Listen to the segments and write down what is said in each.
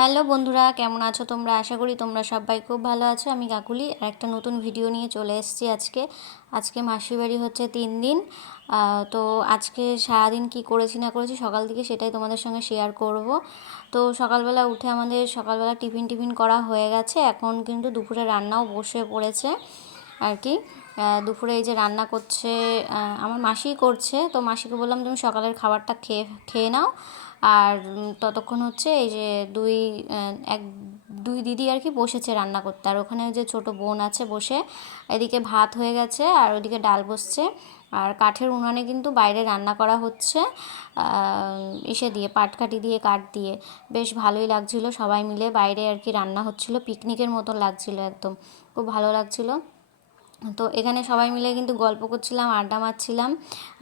Hello বন্ধুরা, কেমন আছো তোমরা? আশা করি তোমরা সবাই খুব ভালো আছো। আমি কাকুলি আর একটা নতুন ভিডিও নিয়ে চলে এসেছি আজকে। আজকে মাসির বাড়ি হচ্ছে তিন দিন। তো আজকে সারাদিন কি করেছি না করেছি সকাল থেকে সেটাই তোমাদের সঙ্গে শেয়ার করব। তো সকালবেলা উঠে আমাদের সকালবেলা টিফিন টিফিন করা হয়ে গেছে। এখন কিন্তু দুপুরে রান্নাও বসে পড়েছে। আর কি দুপুরে এই যে রান্না করছে আমার মাসিই করছে। তো মাসিকে বললাম, তুমি সকালের খাবারটা খেয়ে খেয়ে নাও। আর ততক্ষণ হচ্ছে এই যে দুই এক, দুই দিদি আর কি বসেছে রান্না করতে। আর ওখানে যে ছোট বোন আছে বসে, এদিকে ভাত হয়ে গেছে আর ওদিকে ডাল বসছে। আর কাঠের উনানে কিন্তু বাইরে রান্না করা হচ্ছে ইসে দিয়ে, পাটকাঠি দিয়ে, কাঠ দিয়ে। বেশ ভালোই লাগছিল, সবাই মিলে বাইরে আর কি রান্না হচ্ছিল, পিকনিকের মতো লাগছিল একদম। খুব ভালো লাগছিল। তো এখানে সবাই মিলে কিন্তু গল্প করছিলাম, আড্ডা মারছিলাম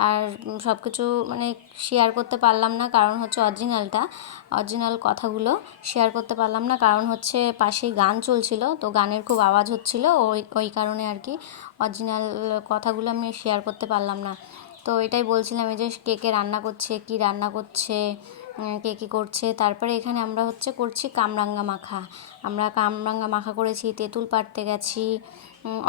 আর সব কিছু মানে শেয়ার করতে পারলাম না। কারণ হচ্ছে অরিজিনালটা অরিজিনাল কথাগুলো শেয়ার করতে পারলাম না। কারণ হচ্ছে পাশেই গান চলছিল, তো গানের খুব আওয়াজ হচ্ছিল। ওই ওই কারণে আর কি অরিজিনাল কথাগুলো আমি শেয়ার করতে পারলাম না। তো এটাই বলছিলাম এই যে কে কে রান্না করছে, কি রান্না করছে কে কী করছে। তারপরে এখানে আমরা হচ্ছে করছি কামরাঙ্গা মাখা। আমরা কামরাঙ্গা মাখা করেছি, তেঁতুল পাড়তে গেছি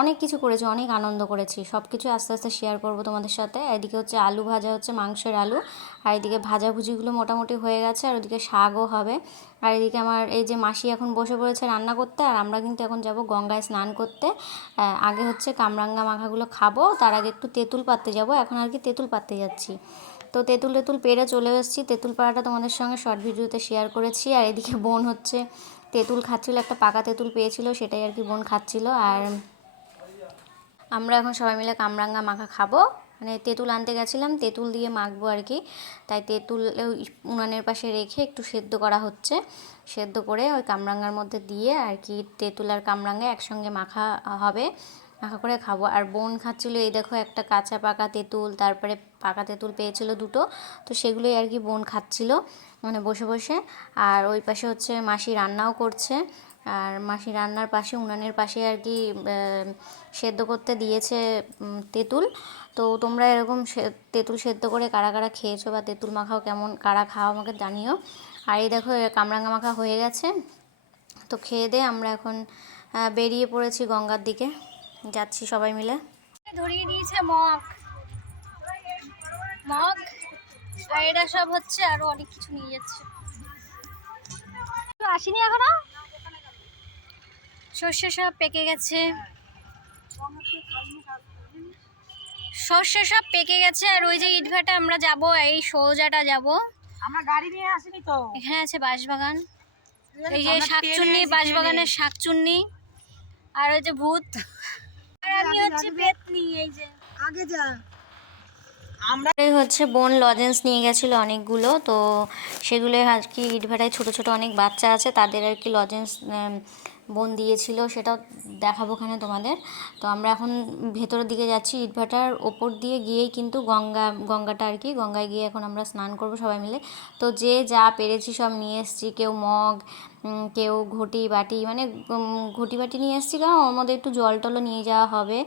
অনেক কিছু করেছি, অনেক আনন্দ করেছি। সব কিছু আস্তে আস্তে শেয়ার করব তোমাদের সাথে। এদিকে হচ্ছে আলু ভাজা হচ্ছে মাংসের আলু। আর এদিকে ভাজাভুজিগুলো মোটামুটি হয়ে গেছে, আর ওদিকে শাকও হবে। আর এদিকে আমার এই যে মাসি এখন বসে পড়েছে রান্না করতে, আর আমরা কিন্তু এখন যাব গঙ্গায় স্নান করতে। আগে হচ্ছে কামরাঙ্গা মাখাগুলো খাব, তার আগে একটু তেঁতুল পাততে যাব। এখন আর কি তেঁতুল পাততে যাচ্ছি। তো তেঁতুল তেঁতুল পেরে চলে এসেছি। তেঁতুল পাড়াটা তোমাদের সঙ্গে শর্ট ভিডিওতে শেয়ার করেছি। আর এদিকে বোন হচ্ছে তেঁতুল খাচ্ছিল, একটা পাকা তেঁতুল পেয়েছিল, সেটাই আর কি বোন খাচ্ছিল। আর আমরা এখন সবাই মিলে কামরাঙ্গা মাখা খাব। মানে তেঁতুল আনতে গেছিলাম, তেঁতুল দিয়ে মাখবো আর কি তাই তেঁতুল উনানের পাশে রেখে একটু সেদ্ধ করা হচ্ছে। সেদ্ধ করে ওই কামরাঙ্গার মধ্যে দিয়ে আর কি তেঁতুল আর কামরাঙ্গা একসঙ্গে মাখা হবে, মাখা করে খাব। আর বোন খাচ্ছিল, এই দেখো একটা কাঁচা পাকা তেঁতুল, তারপরে পাকা তেঁতুল পেয়েছিল দুটো। তো সেগুলোই আর কি বোন খাচ্ছিল মানে বসে বসে। আর ওই পাশে হচ্ছে মাসি রান্নাও করছে। আর মাসি রান্নার পাশে, উনানের পাশে আর কি সেদ্ধ করতে দিয়েছে তেঁতুল। তো তোমরা এরকম তেঁতুল সেদ্ধ করে কারা কারা খেয়েছো বা তেঁতুল মাখাও কেমন, কারা খাও আমাকে জানিও। আর এই দেখো কামরাঙ্গা মাখা হয়ে গেছে। তো খেয়ে দিয়ে আমরা এখন বেরিয়ে পড়েছি গঙ্গার দিকে। যাচ্ছি সবাই মিলে। ধরিয়ে দিয়েছে মগ। মগ? আর এটা সব হচ্ছে আরও অনেক কিছু নিয়ে যাচ্ছে। আসেনি এখনও? সর্ষে সব পেকে গেছে। সর্ষে সব পেকে গেছে আর ওই যে ইটভাটা আমরা যাব এই সোজাটা যাব। আমরা গাড়ি নিয়ে আসিনি তো। এখানে আছে বাঁশবাগান। এই যে শাকচুন্নি বাঁশবাগানের শাকচুন্নি আর ওই যে ভূত। আর আমি হচ্ছে পেতনি এই যে। আগে যা। আমরা হচ্ছে বোন লজেন্স নিয়ে গেছিল অনেকগুলো তো সেগুলো আর কি ইটভাটায় ছোটো ছোটো অনেক বাচ্চা আছে তাদের আর কি লজেন্স বোন দিয়েছিল, সেটাও দেখাবো ওখানে তোমাদের। তো আমরা এখন ভেতরের দিকে যাচ্ছি, ইটভাটার ওপর দিয়ে গিয়েই কিন্তু গঙ্গা, গঙ্গাটা আর কি, গঙ্গায় গিয়ে এখন আমরা স্নান করব সবাই মিলে। তো যে যা পেরেছি সব নিয়ে এসেছি, কেউ মগ কেউ ঘটি বাটি মানে ঘটি বাটি নিয়ে এসেছি, কারণ ওর মধ্যে একটু জল টলও নিয়ে যাওয়া হবে।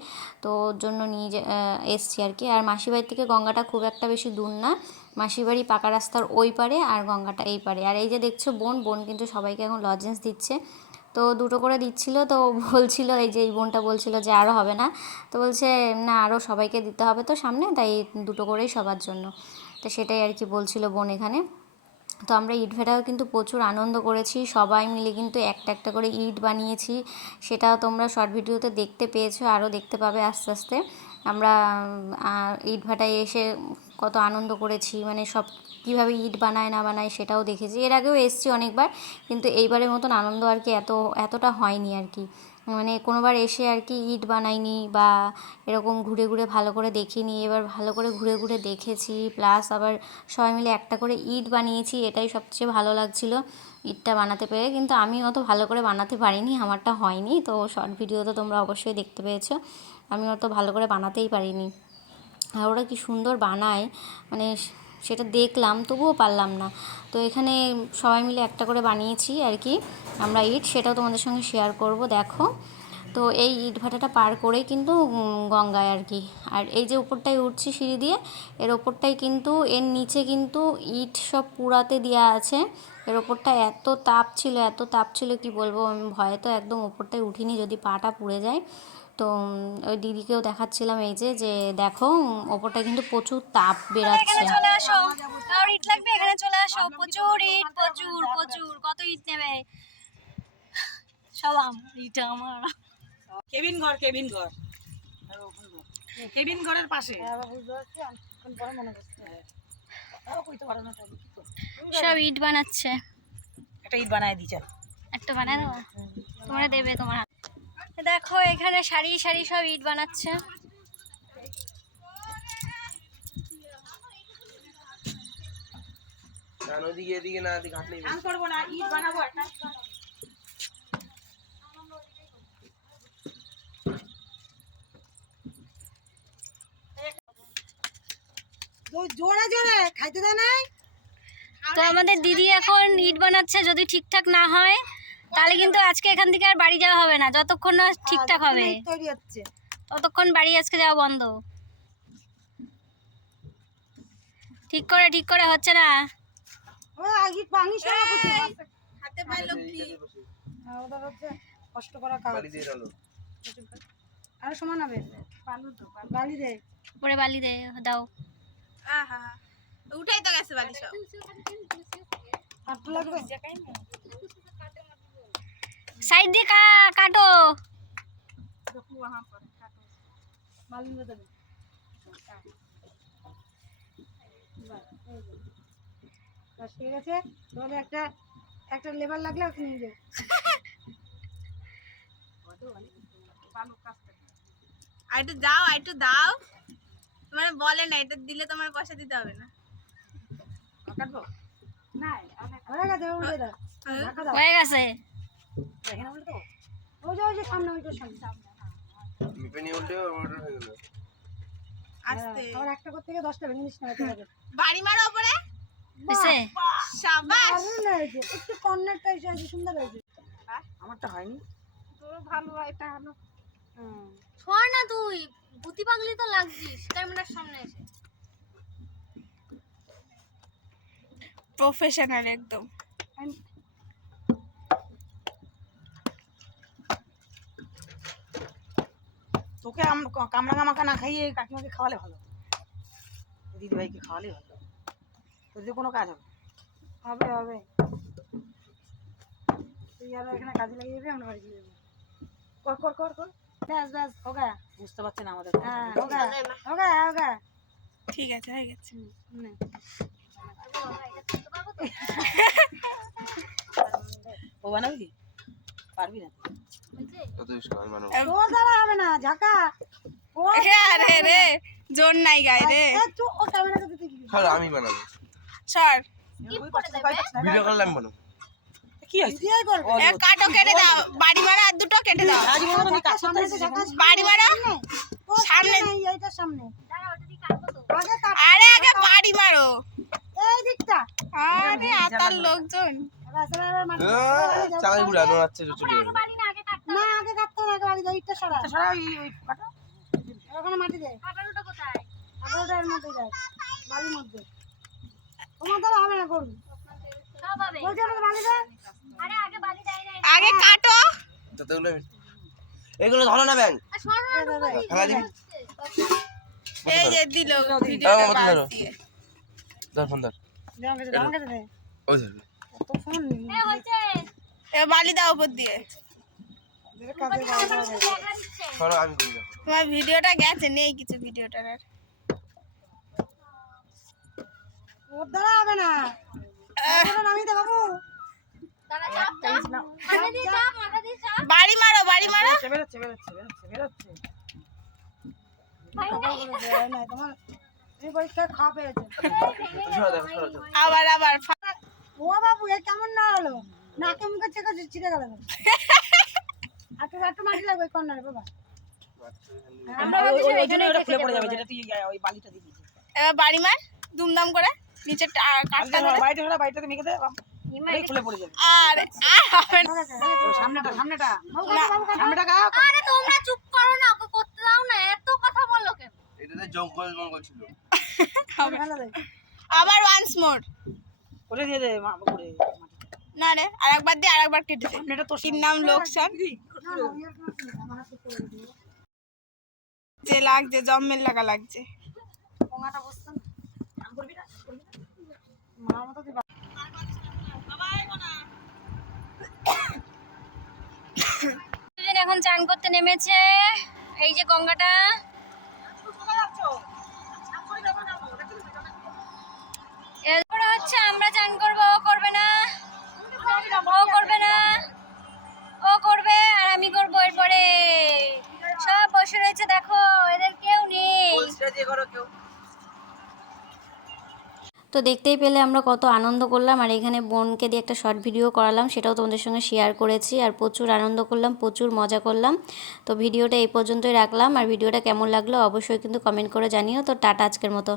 তো ওর জন্য নিয়ে এসছি আর কি। আর মাসির বাড়ি থেকে গঙ্গাটা খুব একটা বেশি দূর না। মাসির বাড়ি পাকা রাস্তার ওই পারে আর গঙ্গাটা এই পারে। আর এই যে দেখছ বোন বোন কিন্তু সবাইকে এখন লজেন্স দিচ্ছে। তো দুটো করে দিচ্ছিল, তো বলছিল, এই যে এই বোনটা বলছিল যে আরও হবে না। তো বলছে, না আরও সবাইকে দিতে হবে তো সামনে, তাই দুটো করেই সবার জন্য। তো সেটাই আর কি বলছিল বোন এখানে। তো আমরা ইট ভাটাও কিন্তু প্রচুর আনন্দ করেছি, সবাই মিলে কিন্তু একটা একটা করে ইট বানিয়েছি। সেটাও তোমরা শর্ট ভিডিওতে দেখতে পেয়েছ আরও দেখতে পাবে আস্তে আস্তে। আমরা ইট ভাটায় এসে কত আনন্দ করেছি মানে সব কীভাবে ইট বানায়, না বানায় সেটাও দেখেছি। এর আগেও এসেছি অনেকবার, কিন্তু এইবারের মতন আনন্দ আর কি এত, এতটা হয়নি আর কি। মানে কোনোবার এসে আর কি ইট বানাইনি বা এরকম ঘুরে ঘুরে ভালো করে দেখিনি, এবার ভালো করে ঘুরে ঘুরে দেখেছি প্লাস আবার সবাই মিলে একটা করে ইট বানিয়েছি, এটাই সবচেয়ে ভালো লাগছিল ইটটা বানাতে পেরে। কিন্তু আমি অত ভালো করে বানাতে পারিনি, আমারটা হয়নি, তো শর্ট ভিডিও তো তোমরা অবশ্যই দেখতে পেয়েছ। আমি অত ভালো করে বানাতেই পারিনি। আর ওরা কি সুন্দর বানায় মানে সেটা দেখলাম, তবুও পারলাম না। তো এখানে সবাই মিলে একটা করে বানিয়েছি আর কি, আমরা ইট, সেটাও তোমাদের সঙ্গে শেয়ার করব, দেখো। তো এই ইট ভাটাটা পার করেই কিন্তু গঙ্গায় আর কি। আর এই যে উপরটায় উঠছি সিঁড়ি দিয়ে, এর ওপরটায় কিন্তু, এর নিচে কিন্তু ইট সব পুরাতে দেওয়া আছে। এর ওপরটা এত তাপ ছিল, এত তাপ ছিল কি বলব, আমি ভয়ে তো একদম ওপরটায় উঠিনি, যদি পাটা পুড়ে যায়। তো ওই দিদিকেও দেখাচ্ছিলাম এই যে যে দেখো উম, ওপরটায় কিন্তু প্রচুর তাপ বেরাচ্ছে। চলে আসো। ইট লাগবে? এখানে চলে আসো। প্রচুর ইট প্রচুর প্রচুর। কত ইট নেবে? সব ইট আমার। কেবিন ঘর কেবিন ঘর। কেবিন ঘরের পাশে। সব ইট বানাচ্ছে। একটা ইট বানায় দিই চল। একটা বানায় দেবো? তোমরা দেবে তোমার। দেখো এখানে সারি সারি সব ইট বানাচ্ছে। কারণ ওদিকে এদিকে না এদিকে ঘাট নেই করব না ইট বানাবো একটা জোরে জোরে খাইতে দেয় নাই? তো আমাদের দিদি এখন ইট বানাচ্ছে যদি ঠিকঠাক না হয়। তাহলে কিন্তু আজকে এখান থেকে আর বাড়ি যাওয়া হবে না। যতক্ষণ না ঠিকঠাক হবে। তৈরি হচ্ছে। ততক্ষণ বাড়ি আজকে যাওয়া বন্ধ। ঠিক করে ঠিক করে হচ্ছে না? হাতে ওদের হচ্ছে কষ্ট করা কাজ আর সমান হবে। বালি দে। পরে বালি দে দাও। উঠাই তো গেছে বালি সব। লাগবে? সাইড দিয়ে কা- কাটো। ঠিক আছে তাহলে একটা একটা লেবার লাগলে নিয়ে আর একটু দাও আর একটু দাও। তোমার বলে না এটা দিলে তোমার পয়সা দিতে হবে না। কাটবো দাও। হয়ে গেছে। এখানে ওই যে ওই যে সামনে ওই যে সামনে উল্টে হয়ে গেল। আস্তে। আর একটা করতে গিয়ে দশটা ভেঙে নিস না বাড়ি মারো হয়েছে একটু কর্নারটা এসে আছে সুন্দর হয়েছে। আমারটা হয়নি। তোর ভালো এটা হলো হুম। না তুই ভূতি পাগলি তো লাগছিস ক্যামেরার সামনে এসে। প্রফেশনাল একদম। তোকে কামড়া কামাকা না খাইয়ে কাকিমাকে খাওয়ালে ভালো দিদি ভাইকে খাওয়ালে ভালো তোদের কোনো কাজ হবে হবে হবে। তুই আর এখানে কাজে লাগিয়ে যাবি আমরা বাড়ি চলে যাব। কর কর কর কর। ব্যাস ব্যাস হোগা বুঝতে পারছে না আমাদের হ্যাঁ হোগা হোগা হোগা ঠিক আছে হয়ে গেছে। ও বানাবি কি? পারবি না হবে না ঝাঁকা। আরে রে জোর নাই গায়ে রে। এ, তুই ও ক্যামেরাটা দিতে কি চলো আমি বানাবো। সর। ভিডিও করলাম বানাবো। কি হয়েছে? দিয়াই কাটো কেটে দাও বাড়ি মারা আর দুটো কেটে দাও। বাড়ি মারা সামনে এইটার সামনে। আগে আরে আগে বাড়ি মারো। এই দিকটা। আরে আতার লোকজন। চালাই বুড়া নোড়াচ্ছে চলে যাবে। না আগে কাটতে হবে আগে বাড়ি দাও ইটটা সরা সরা ওই ওই কাটো ওখানে মাটি দে। কাটানোটা কোথায়? কাটাটা এর মধ্যে দেয় বালির মধ্যে। তোমার দ্বারা হবে না করবি। বলছি আমাকে বালি দে। আরে আগে বালি দেয় আগে কাটো। ততগুলো আমি এগুলো ধরো না দে। খেলা দিবি। এই যে দিল বাদ ধরো ফোন ধর। ওই ধর। বালি দাও উপর দিয়ে। তোমার ভিডিওটা গেছে নেই কিছু ভিডিওটার আর। ওর দ্বারা হবে না। বাবু। বাড়ি মারো বাড়ি মারো। বেরোচ্ছে বেরোচ্ছে বেরোচ্ছে বেরোচ্ছে তোমার খাওয়া পেয়েছে। আবার আবার ও বাবু এ কেমন না হলো? নাকে মুখে চেকে ছিঁড়ে গেল একটু একটু মাটি লাগবে কর্নারে বাবা। ওই জন্য ওটা খুলে পড়ে যাবে যেটা তুই ওই বালিটা দিয়ে দিয়েছিস। বাড়ি মার দুমদাম করে নিচে টা- কাঠটা ধরে। বাড়িটা ধরে বাড়িটাতে মেখে দে এই খুলে পড়ে যাবে। আর আর হবে না। ও, সামনেটা সামনেটা। সামনেটা গা আরে তোমরা চুপ করো না ওকে করতে দাও না এত কথা বলো কেন? এটাতে জঙ্গল মঙ্গল ছিল। আবার ওয়ান্স মোর করে দিয়ে দে মা করে না রে আরেকবার দিয়ে আরেকবার কেটে দে। সামনেটা তোর এর নাম লোকসান যে লাগছে জম্মের লাগা লাগছে। এখন চান করতে নেমেছে। এই যে গঙ্গাটা। এরপরে হচ্ছে আমরা চান করব, ও করবে না। ও করবে না। ও করবে, আর আমি করব এরপরে। সব বসে রয়েছে, দেখো, এদের কেউ নেই। তো দেখতেই পেলে আমরা কত আনন্দ করলাম, আর এখানে বোনকে দিয়ে একটা শর্ট ভিডিও করালাম, সেটাও তোমাদের সঙ্গে শেয়ার করেছি, আর প্রচুর আনন্দ করলাম, প্রচুর মজা করলাম। তো ভিডিওটা এই পর্যন্তই রাখলাম, আর ভিডিওটা কেমন লাগল অবশ্যই কিন্তু কমেন্ট করে জানিও। তো টাটা আজকের মতো।